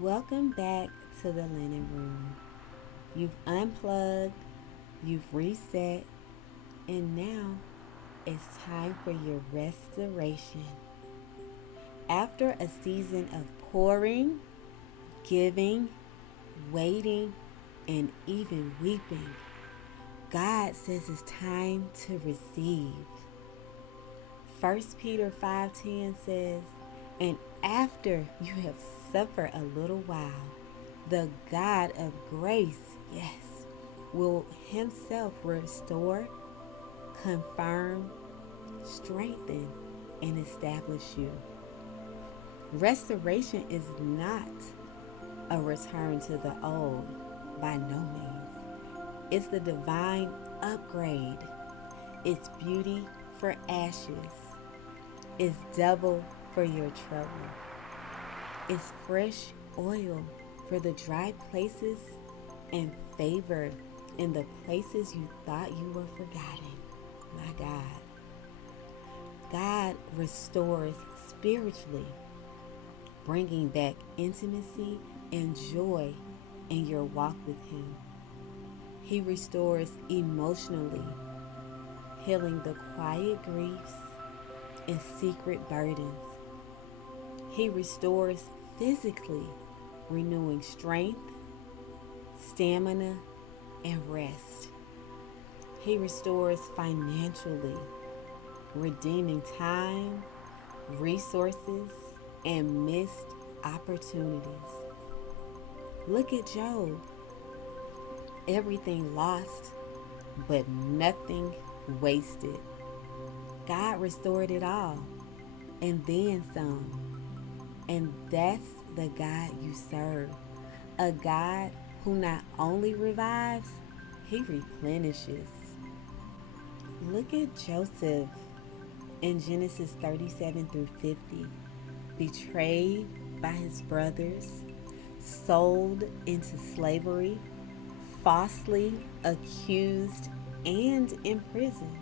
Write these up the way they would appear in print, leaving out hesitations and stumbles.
Welcome back to the linen room. You've unplugged, you've reset, and now it's time for your restoration. After a season of pouring, giving, waiting, and even weeping, God says it's time to receive. 1 Peter 5:10 says, "And after you have suffered a little while, the God of grace, yes, will himself restore, confirm, strengthen, and establish you." Restoration is not a return to the old, by no means. It's the divine upgrade. It's beauty for ashes. It's double for your trouble. It's fresh oil for the dry places and favor in the places you thought you were forgotten. My God. God restores spiritually, bringing back intimacy and joy in your walk with Him. He restores emotionally, healing the quiet griefs and secret burdens. He restores physically, renewing strength, stamina, and rest. He restores financially, redeeming time, resources, and missed opportunities. Look at Job. Everything lost, but nothing wasted. God restored it all, and then some. And that's the God you serve. A God who not only revives, He replenishes. Look at Joseph in Genesis 37 through 50. Betrayed by his brothers, sold into slavery, falsely accused and imprisoned.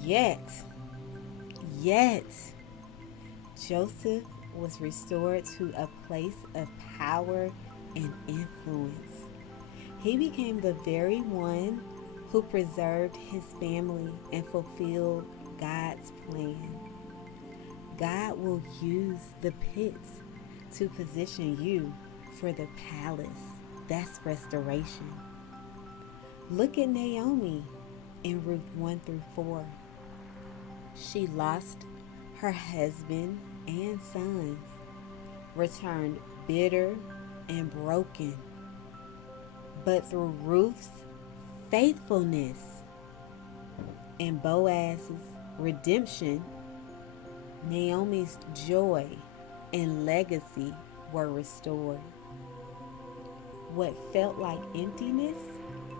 Yet, Joseph was restored to a place of power and influence. He became the very one who preserved his family and fulfilled God's plan. God will use the pits to position you for the palace. That's restoration. Look at Naomi in Ruth 1 through 4. She lost her husband and sons, returned bitter and broken. But through Ruth's faithfulness and Boaz's redemption, Naomi's joy and legacy were restored. What felt like emptiness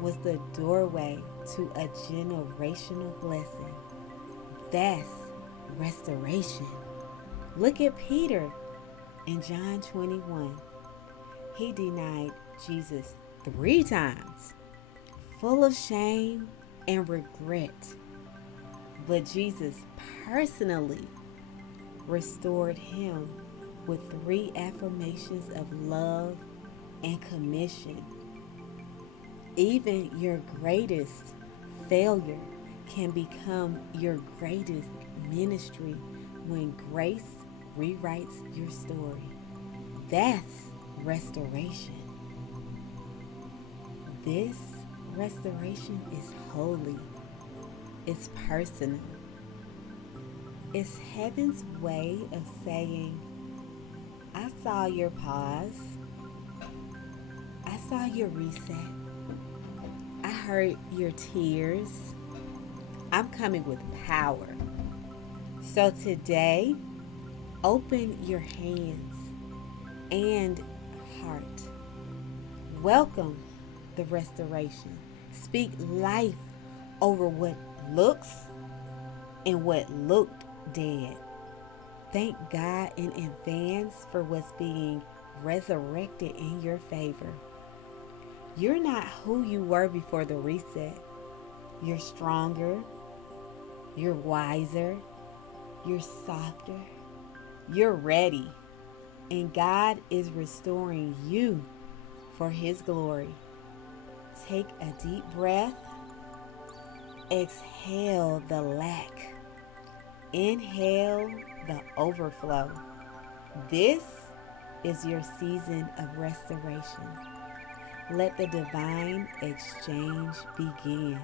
was the doorway to a generational blessing. That's restoration. Look at Peter in John 21. He denied Jesus 3 times, full of shame and regret. But Jesus personally restored him with 3 affirmations of love and commission. Even your greatest failure can become your greatest ministry when grace rewrites your story. That's restoration. This restoration is holy. It's personal. It's heaven's way of saying, I saw your pause. I saw your reset. I heard your tears. I'm coming with power. So today, open your hands and heart. Welcome the restoration. Speak life over what looks and what looked dead. Thank God in advance for what's being resurrected in your favor. You're not who you were before the reset. You're stronger. You're wiser. You're softer. You're ready. And God is restoring you for His glory. Take a deep breath. Exhale the lack. Inhale the overflow. This is your season of restoration. Let the divine exchange begin.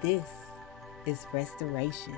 This is restoration.